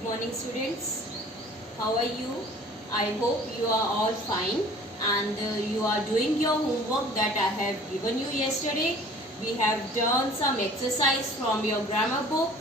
Good morning, students. How are you? I hope you are all fine and you are doing your homework that I have given you yesterday. We have done some exercise from your grammar book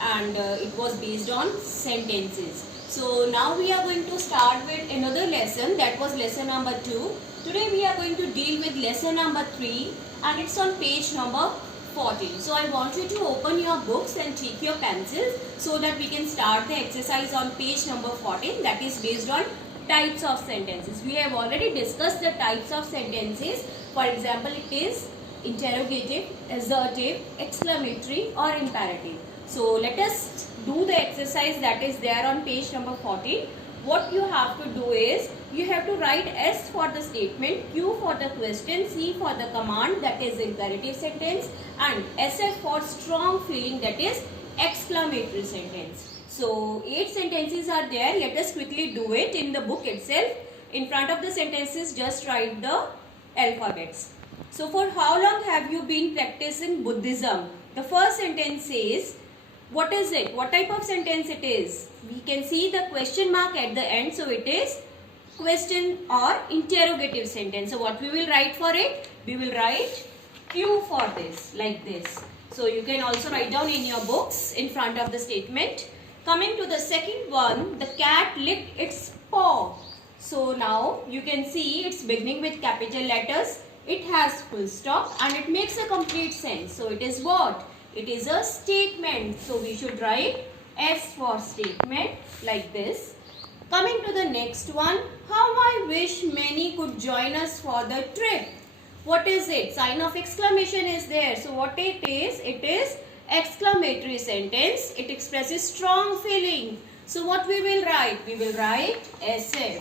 and it was based on sentences. So now we are going to start with another lesson, that was lesson number 2. Today we are going to deal with lesson number 3 and it's on page number 14. So I want you to open your books and take your pencils so that we can start the exercise on page number 14, that is based on types of sentences. We have already discussed the types of sentences. For example, it is interrogative, assertive, exclamatory or imperative. So let us do the exercise that is there on page number 14. What you have to do is, you have to write S for the statement, Q for the question, C for the command, that is imperative sentence, and SF for strong feeling, that is exclamatory sentence. So 8 sentences are there. Let us quickly do it in the book itself. In front of the sentences, just write the alphabets. So for how long have you been practicing Buddhism? The first sentence says, what is it? What type of sentence it is? We can see the question mark at the end. So it is question or interrogative sentence. So what we will write for it? We will write Q for this, like this. So you can also write down in your books in front of the statement. Coming to the second one, the cat licked its paw. So now you can see it's beginning with capital letters. It has full stop and it makes a complete sense. So it is what? It is a statement. So we should write S for statement, like this. Coming to the next one, how I wish many could join us for the trip. What is it? Sign of exclamation is there. So what it is exclamatory sentence. It expresses strong feeling. So what we will write? We will write SF.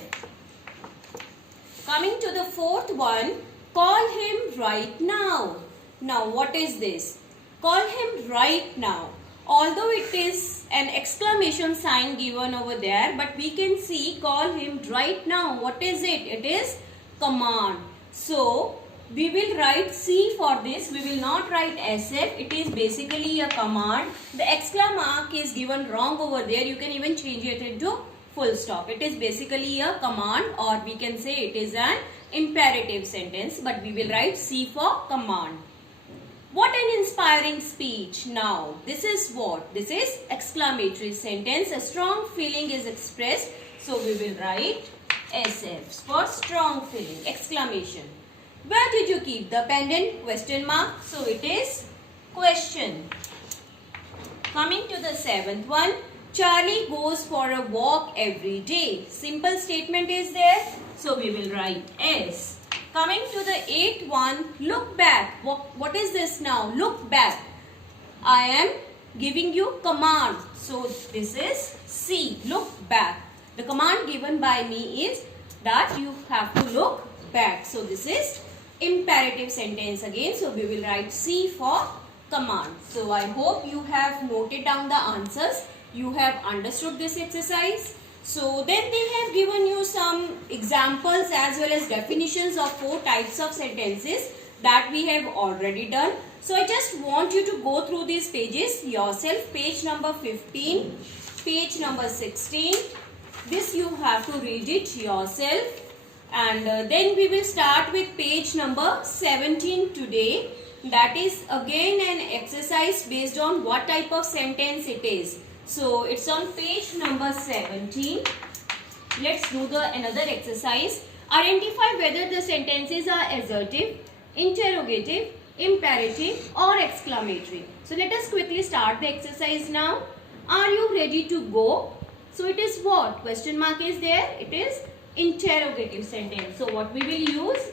Coming to the fourth one, call him right now. Now what is this? Call him right now. Although it is an exclamation sign given over there, but we can see call him right now. What is it? It is command. So we will write C for this. We will not write SF. It is basically a command. The exclamation mark is given wrong over there. You can even change it into full stop. It is basically a command, or we can say it is an imperative sentence, but we will write C for command. What an inspiring speech. Now, this is what? This is exclamatory sentence. A strong feeling is expressed. So, we will write SF for strong feeling, exclamation. Where did you keep the pendant? Question mark. So, it is question. Coming to the seventh one. Charlie goes for a walk every day. Simple statement is there. So, we will write S. Coming to the eighth one, look back. What is this now? Look back. I am giving you command. So this is C, look back. The command given by me is that you have to look back. So this is imperative sentence again. So we will write C for command. So I hope you have noted down the answers. You have understood this exercise. So then they have given you some examples as well as definitions of 4 types of sentences that we have already done. So I just want you to go through these pages yourself. Page number 15, page number 16. This you have to read it yourself. And then we will start with page number 17 today. That is again an exercise based on what type of sentence it is. So it's on page number 17. Let's do another exercise. Identify whether the sentences are assertive, interrogative, imperative or exclamatory. So let us quickly start the exercise now. Are you ready to go? So it is what? Question mark is there. It is interrogative sentence. So what we will use?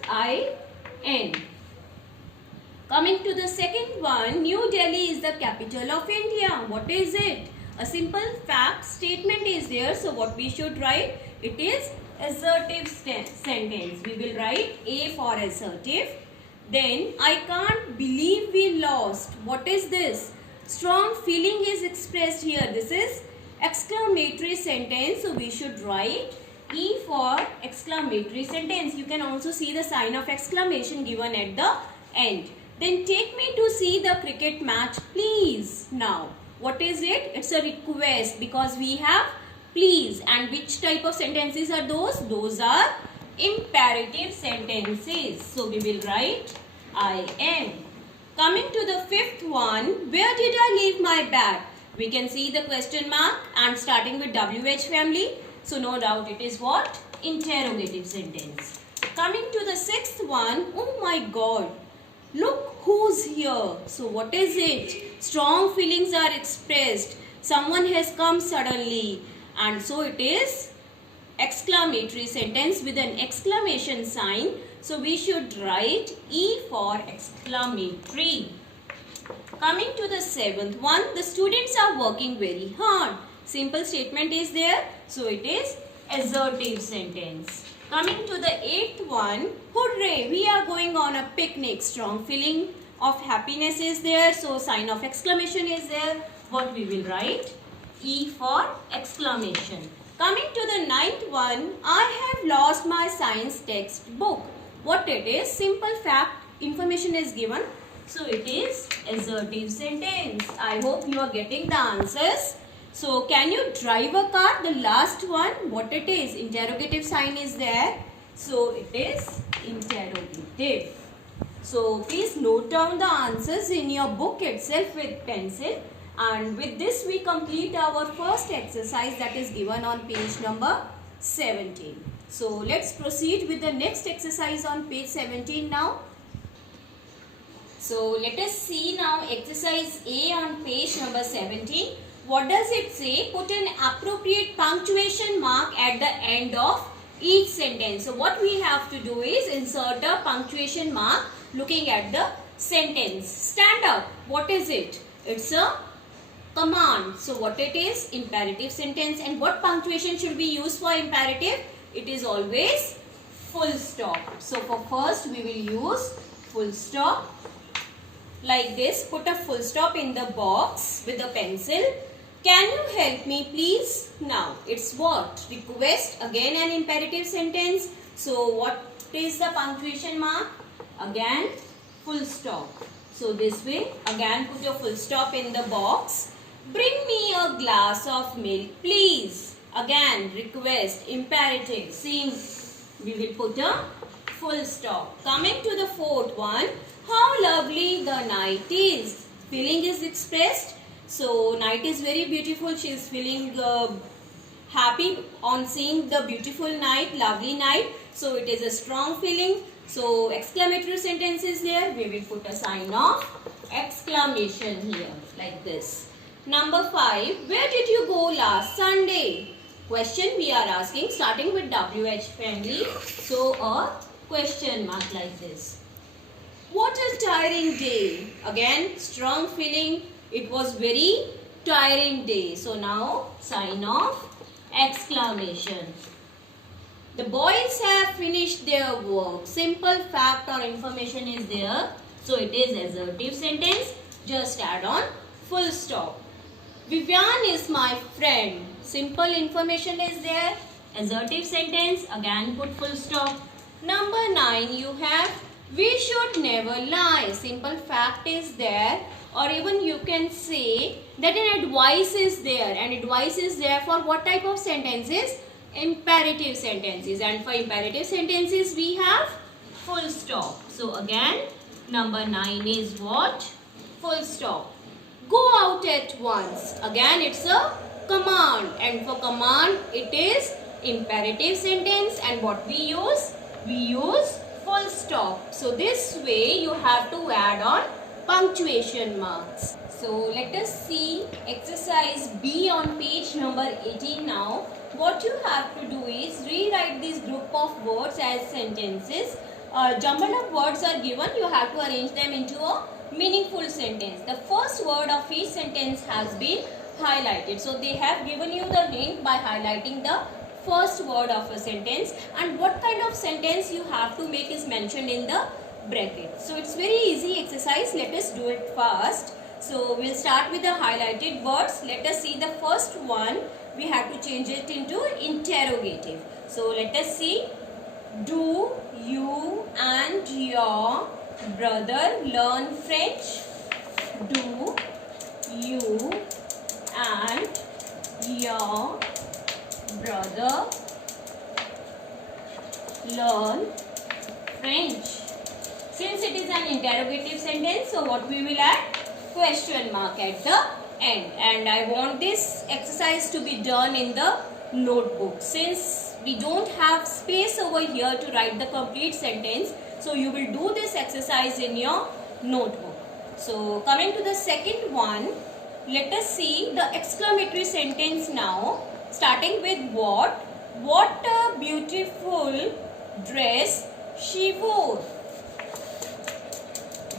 IN. Coming to the second one. New Delhi is the capital of India. What is it? A simple fact statement is there. So what we should write? It is assertive sentence. We will write A for assertive. Then I can't believe we lost. What is this? Strong feeling is expressed here. This is exclamatory sentence. So we should write E for exclamatory sentence. You can also see the sign of exclamation given at the end. Then take me to see the cricket match, please. Now, What is it? It's a request because we have please. And which type of sentences are those? Those are imperative sentences. So we will write I am. Coming to the fifth one, where did I leave my bag? We can see the question mark and starting with WH family. So no doubt it is what? Interrogative sentence. Coming to the sixth one, oh my God, look who's here. So what is it? Strong feelings are expressed. Someone has come suddenly. And so it is exclamatory sentence with an exclamation sign. So we should write E for exclamatory. Coming to the seventh one, the students are working very hard. Simple statement is there. So it is assertive sentence. Coming to the eighth one, hooray, we are going on a picnic. Strong feeling of happiness is there. So sign of exclamation is there. What we will write? E for exclamation. Coming to the ninth one, I have lost my science textbook. What it is? Simple fact, information is given. So it is assertive sentence. I hope you are getting the answers. So can you drive a car? The last one, what it is? Interrogative sign is there. So it is interrogative. So please note down the answers in your book itself with pencil. And with this we complete our first exercise that is given on page number 17. So let's proceed with the next exercise on page 17 now. So let us see now exercise A on page number 17. What does it say? Put an appropriate punctuation mark at the end of each sentence. So what we have to do is insert a punctuation mark looking at the sentence. Stand up. What is it? It's a command. So what it is? Imperative sentence. And what punctuation should we use for imperative? It is always full stop. So for first we will use full stop. Like this, put a full stop in the box with a pencil. Can you help me please? Now, it's what? Request, again an imperative sentence. So, what is the punctuation mark? Again, full stop. So, this way, again put your full stop in the box. Bring me a glass of milk please. Again, request, imperative, same. We will put a full stop. Coming to the fourth one. How lovely the night is. Feeling is expressed. So night is very beautiful. She is feeling happy on seeing the beautiful night, lovely night. So it is a strong feeling. So exclamatory sentence is there. We will put a sign of exclamation here like this. Number 5. Where did you go last Sunday? Question we are asking starting with WH family. So a question mark like this. What a tiring day. Again, strong feeling. It was very tiring day. So now, sign of exclamation. The boys have finished their work. Simple fact or information is there. So it is assertive sentence. Just add on full stop. Vivian is my friend. Simple information is there. Assertive sentence. Again put full stop. Number 9 you have we should never lie. Simple fact is there, or even you can say that an advice is there. And advice is there for what type of sentences? Imperative sentences. And for imperative sentences we have full stop. So again number 9 is what? Full stop. Go out at once. Again it's a command. And for command it is imperative sentence. And what we use? We use full stop. So this way you have to add on punctuation marks. So let us see exercise B on page number 18 now. What you have to do is rewrite this group of words as sentences. Jumble of words are given. You have to arrange them into a meaningful sentence. The first word of each sentence has been highlighted. So they have given you the hint by highlighting the first word of a sentence, and what kind of sentence you have to make is mentioned in the bracket. So it's very easy exercise. Let us do it fast. So we'll start with the highlighted words. Let us see the first one. We have to change it into interrogative. So let us see. Do you and your brother learn French? Do you and your brother learn French. Since it is an interrogative sentence, so what we will add? Question mark at the end. And I want this exercise to be done in the notebook. Since we don't have space over here to write the complete sentence, so you will do this exercise in your notebook. So coming to the second one, let us see the exclamatory sentence now, starting with what? What a beautiful dress she wore.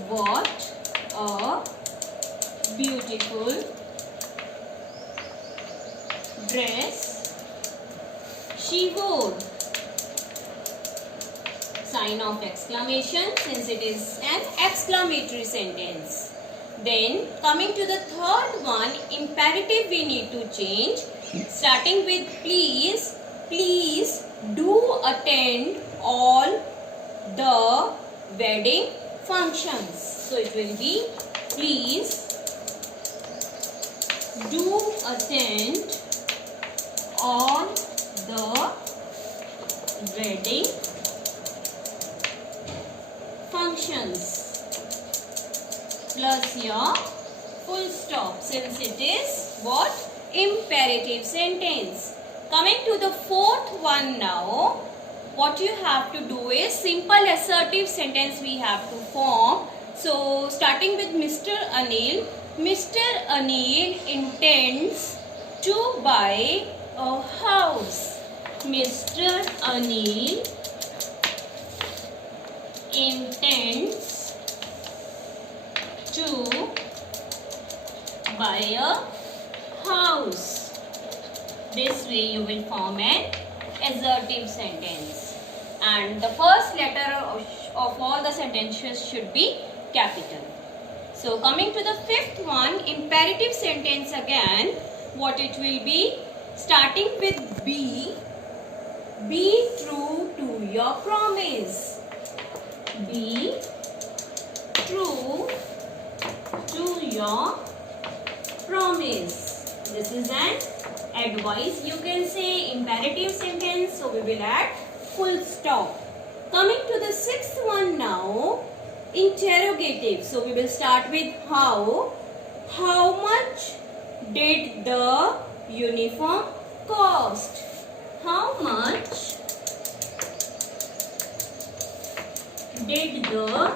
What a beautiful dress she wore. Sign of exclamation, since it is an exclamatory sentence. Then coming to the third one, imperative we need to change, starting with please. Please do attend all the wedding functions. So it will be please do attend all the wedding functions plus your full stop, since it is what? Imperative sentence. Coming to the fourth one now, what you have to do is simple assertive sentence we have to form. So starting with Mr. Anil. Mr. Anil intends to buy a house. Mr. Anil intends to buy a house. This way you will form an assertive sentence. And the first letter of all the sentences should be capital. So coming to the fifth one, imperative sentence again. What it will be? Starting with be. Be true to your promise. Be true to your promise. This is an advice, you can say, imperative sentence, so we will add full stop. Coming to the sixth one now, interrogative. So we will start with how. How much did the uniform cost? How much did the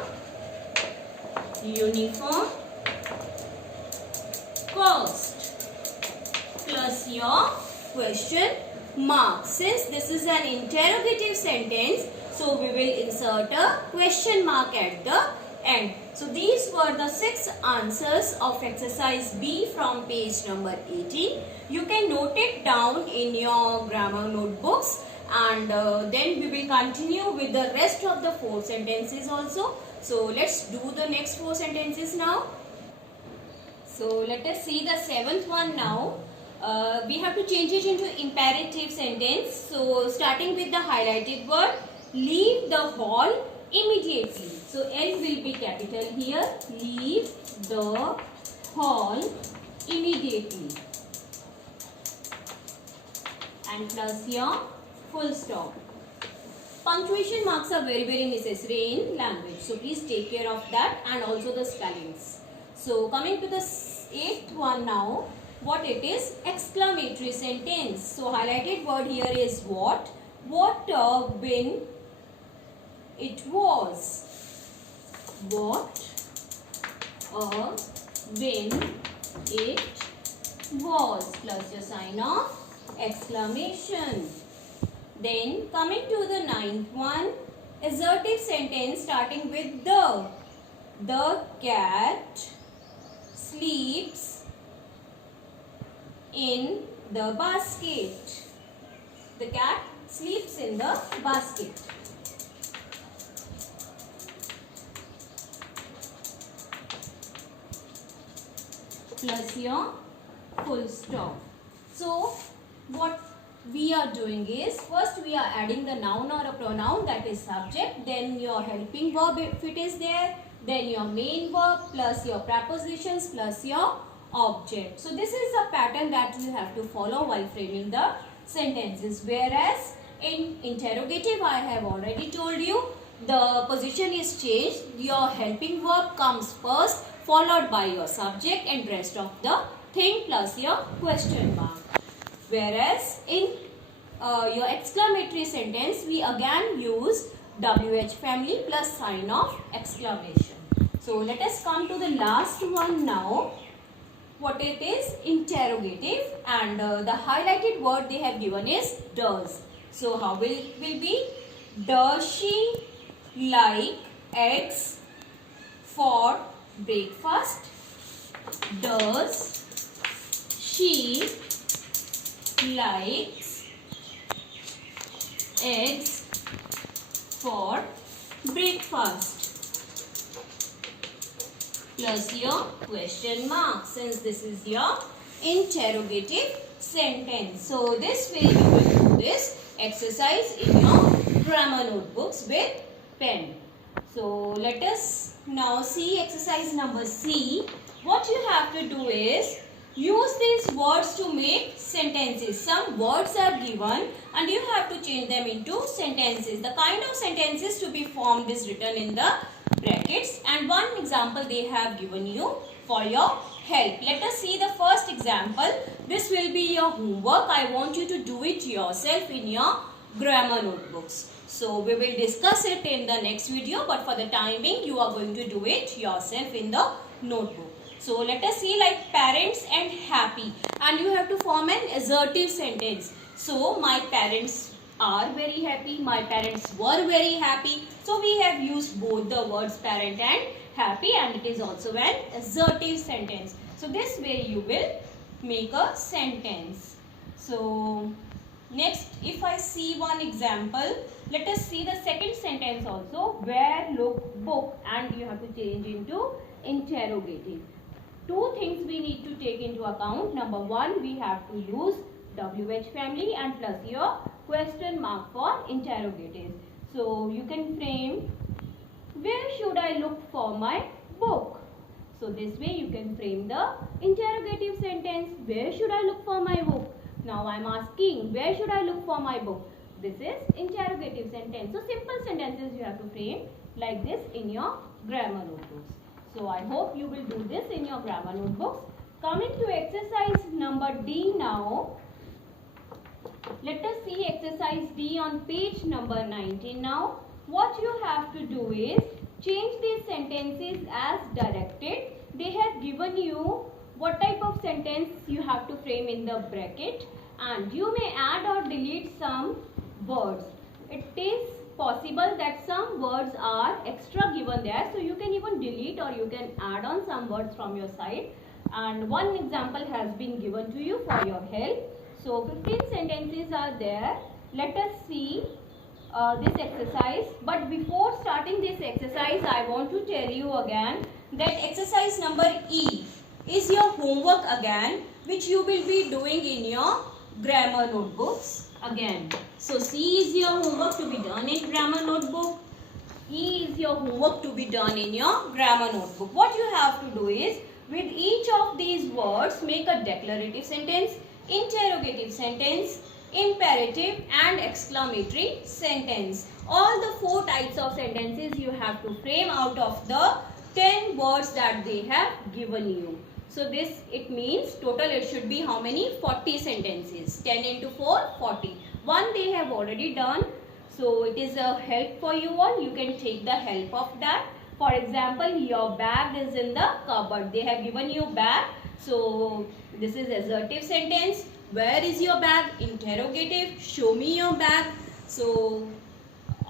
uniform cost? Plus your question mark. Since this is an interrogative sentence, so we will insert a question mark at the end. So these were the 6 answers of exercise B from page number 18. You can note it down in your grammar notebooks, and then we will continue with the rest of the 4 sentences also. So let's do the next 4 sentences now. So let us see the 7th one now. We have to change it into imperative sentence. So starting with the highlighted word, leave the hall immediately. So L will be capital here. Leave the hall immediately. And plus your full stop. Punctuation marks are very necessary in language. So please take care of that, and also the spellings. So coming to the 8th one now. What it is? Exclamatory sentence. So highlighted word here is what? What a win it was. What a win it was. Plus your sign of exclamation. Then coming to the 9th one. Assertive sentence starting with the. The cat sleeps in the basket. The cat sleeps in the basket. Plus your full stop. So what we are doing is, first we are adding the noun or a pronoun, that is subject, then your helping verb if it is there, then your main verb, plus your prepositions, plus your object. So this is a pattern that you have to follow while framing the sentences. Whereas in interrogative, I have already told you, the position is changed. Your helping verb comes first, followed by your subject and rest of the thing plus your question mark. Whereas in your exclamatory sentence, we again use WH family plus sign of exclamation. So let us come to the last one now. What it is? Interrogative, and the highlighted word they have given is does. So how will it be? Does she like eggs for breakfast? Does she likes eggs for breakfast? Plus your question mark, since this is your interrogative sentence. So this way you will do this exercise in your grammar notebooks with pen. So let us now see exercise number C. What you have to do is use these words to make sentences. Some words are given and you have to change them into sentences. The kind of sentences to be formed is written in the brackets, and one example they have given you for your help. Let us see the first example. This will be your homework. I want you to do it yourself in your grammar notebooks. So we will discuss it in the next video, but for the time being you are going to do it yourself in the notebook. So let us see, like parents and happy, and you have to form an assertive sentence. So my parents are very happy, my parents were very happy. So we have used both the words parent and happy, and it is also an assertive sentence. So this way you will make a sentence. So next, if I see one example, let us see the second sentence also. Where, look, book, and you have to change into interrogative. Two things we need to take into account. Number one, we have to use WH family and plus your question mark for interrogative. So you can frame, where should I look for my book? So this way you can frame the interrogative sentence. Where should I look for my book? Now I am asking, where should I look for my book? This is interrogative sentence. So simple sentences you have to frame like this in your grammar notebooks. So I hope you will do this in your grammar notebooks. Coming to exercise number D now. Let us see exercise D on page number 19 now. What you have to do is change these sentences as directed. They have given you what type of sentence you have to frame in the bracket, and you may add or delete some words. It is possible that some words are extra given there, so you can even delete or you can add on some words from your side. And one example has been given to you for your help. So 15 sentences are there. Let us see this exercise. But before starting this exercise, I want to tell you again that exercise number E is your homework again, which you will be doing in your grammar notebooks again. So C is your homework to be done in grammar notebook. E is your homework to be done in your grammar notebook. What you have to do is, with each of these words, make a declarative sentence, interrogative sentence, imperative and exclamatory sentence. All the 4 types of sentences you have to frame out of the 10 words that they have given you. So this, it means total it should be how many? 40 sentences. 10 into 4, 40. One they have already done. So it is a help for you all. You can take the help of that. For example, your bag is in the cupboard. They have given you bag. So this is assertive sentence. Where is your bag? Interrogative. Show me your bag. So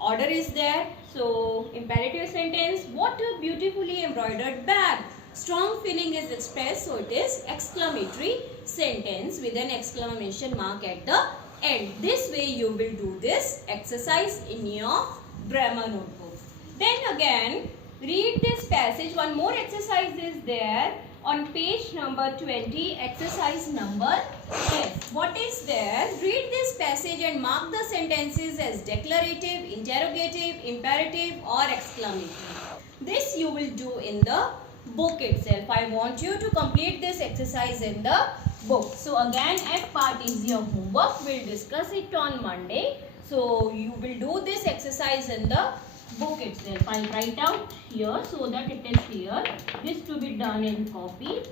order is there. So imperative sentence. What a beautifully embroidered bag. Strong feeling is expressed, so it is exclamatory sentence with an exclamation mark at the end. This way you will do this exercise in your grammar notebook. Then again, read this passage. One more exercise is there on page number 20, exercise number 10. What is there? Read this passage and mark the sentences as declarative, interrogative, imperative or exclamatory. This you will do in the book itself. I want you to complete this exercise in the book. So again, F part is your homework. We'll discuss it on Monday. So you will do this exercise in the book itself. I'll write out here so that it is here. This to be done in copy.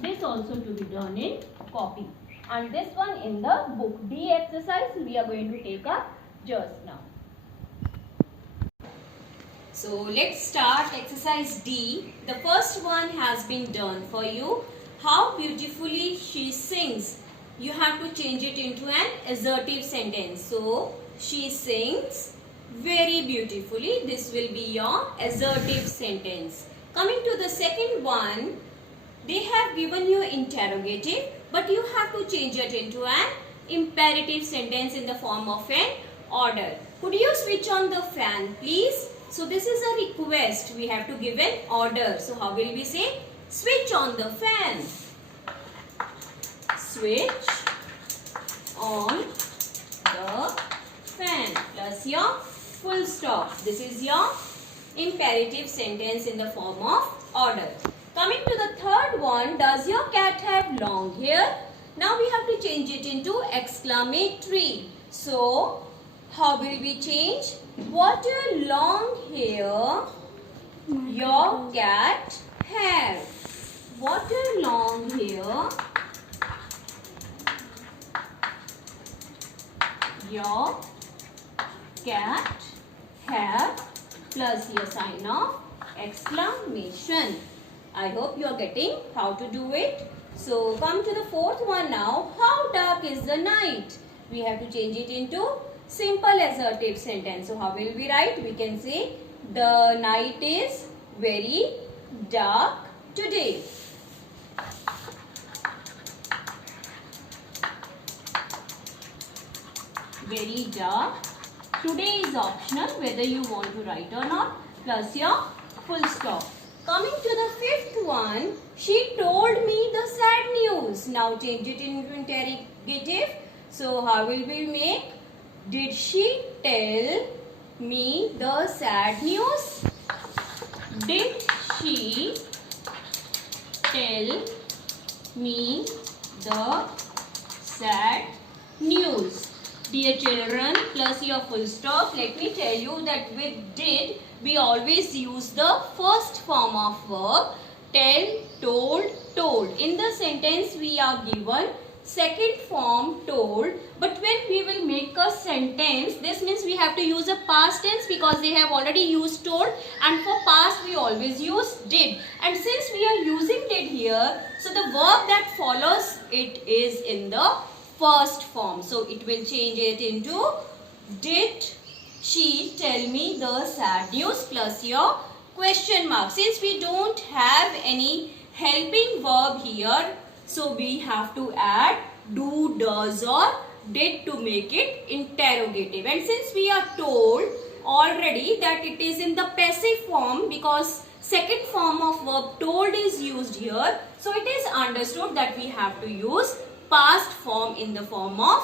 This also to be done in copy. And this one in the book. D exercise we are going to take up just now. So let's start exercise D. The first one has been done for you. How beautifully she sings. You have to change it into an assertive sentence. So she sings very beautifully. This will be your assertive sentence. Coming to the second one, they have given you interrogative, but you have to change it into an imperative sentence in the form of an order. Could you switch on the fan, please? So this is a request. We have to give an order. So how will we say? Switch on the fan. Switch on the fan plus your full stop. This is your imperative sentence in the form of order. Coming to the third one, does your cat have long hair? Now we have to change it into exclamatory. So how will we change? What a long hair your cat have. What a long hair your cat have plus your sign of exclamation. I hope you are getting how to do it. So come to the fourth one now. How dark is the night? We have to change it into simple assertive sentence. So how will we write? We can say the night is very dark today. Very dark. Today is optional whether you want to write or not plus your full stop. Coming to the fifth one, she told me the sad news. Now change it into interrogative. So how will we make? Did she tell me the sad news? Did she tell me the sad news? Dear children, plus your full stop. Let me tell you that with did, we always use the first form of verb. Tell, told, told. In the sentence we are given second form told, but when we will make a sentence, this means we have to use a past tense because they have already used told, and for past we always use did. And since we are using did here, so the verb that follows it is in the first form. So it will change it into did she tell me the sad news plus your question mark. Since we don't have any helping verb here, so we have to add do, does or did to make it interrogative. And since we are told already that it is in the passive form because second form of verb told is used here, so it is understood that we have to use past form in the form of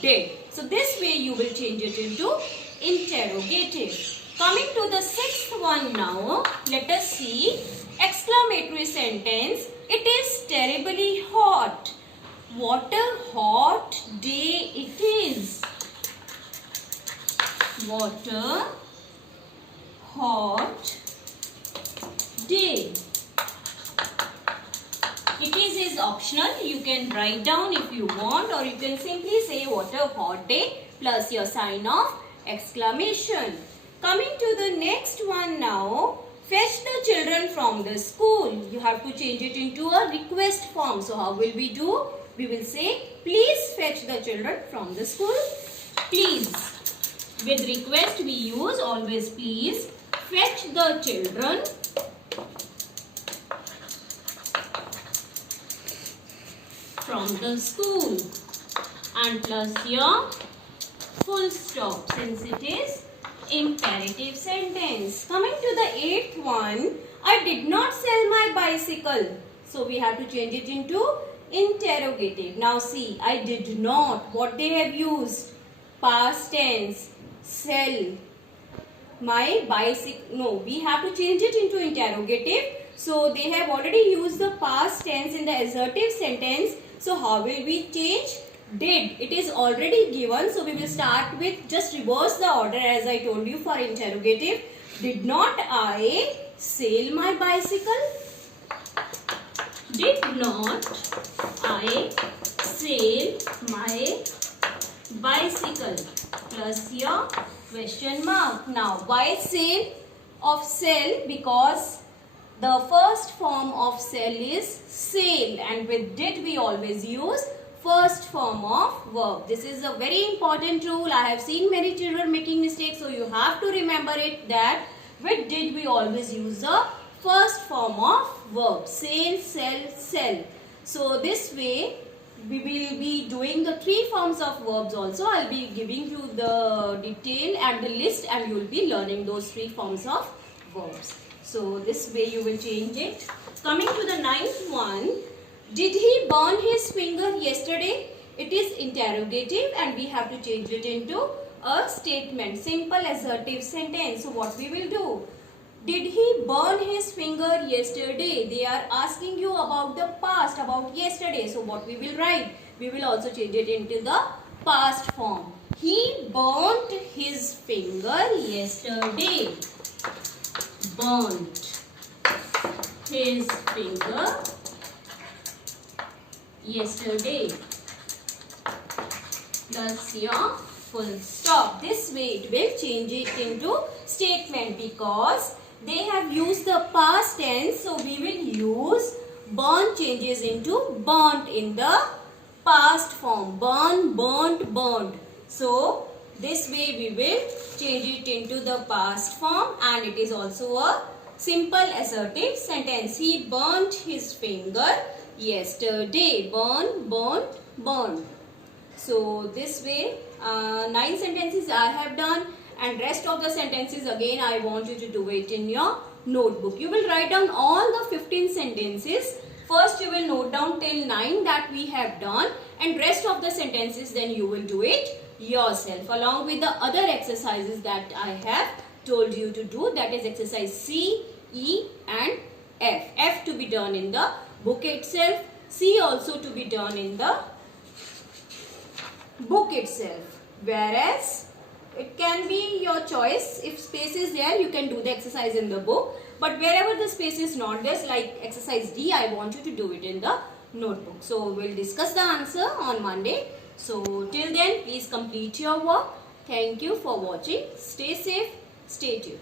did. So this way you will change it into interrogative. Coming to the sixth one now, let us see exclamatory sentence. It is terribly hot. What a hot day it is. What a hot day. It is optional. You can write down if you want, or you can simply say what a hot day plus your sign of exclamation. Coming to the next one now. Fetch the children from the school. You have to change it into a request form. So how will we do? We will say, please fetch the children from the school. Please. With request we use always please. Fetch the children from the school. And plus your full stop since it is imperative sentence. Coming to the eighth one, I did not sell my bicycle. So we have to change it into interrogative. Now see, I did not. What they have used? Past tense. Sell my bicycle. No, we have to change it into interrogative. So they have already used the past tense in the assertive sentence. So how will we change? Did. It is already given. So we will start with, just reverse the order as I told you for interrogative. Did not I sail my bicycle? Did not I sail my bicycle? Plus your question mark. Now why sail of sail? Because the first form of sail is sail, and with did we always use first form of verb. This is a very important rule. I have seen many children making mistakes, so you have to remember it, that with did we always use the first form of verb. Sail, sell, sell. So this way we will be doing the 3 forms of verbs also. I will be giving you the detail and the list, and you will be learning those 3 forms of verbs. So this way you will change it. Coming to the 9th one. Did he burn his finger yesterday? It is interrogative and we have to change it into a statement. Simple assertive sentence. So what we will do? Did he burn his finger yesterday? They are asking you about the past, about yesterday. So what we will write? We will also change it into the past form. He burnt his finger yesterday. Burnt his finger yesterday. That's your full stop. This way it will change it into statement, because they have used the past tense, so we will use burn changes into burnt in the past form. Burn, burnt, burnt. So this way we will change it into the past form, and it is also a simple assertive sentence. He burnt his finger yesterday. Burn, burnt, burnt. So this way 9 sentences I have done, and rest of the sentences again I want you to do it in your notebook. You will write down all the 15 sentences. First you will note down till 9 that we have done, and rest of the sentences then you will do it yourself along with the other exercises that I have told you to do. That is exercise C, E and F. F to be done in the book itself. C also to be done in the book itself. Whereas it can be your choice. If space is there, you can do the exercise in the book. But wherever the space is not there, like exercise D, I want you to do it in the notebook. So we'll discuss the answer on Monday. So till then, please complete your work. Thank you for watching. Stay safe. Stay tuned.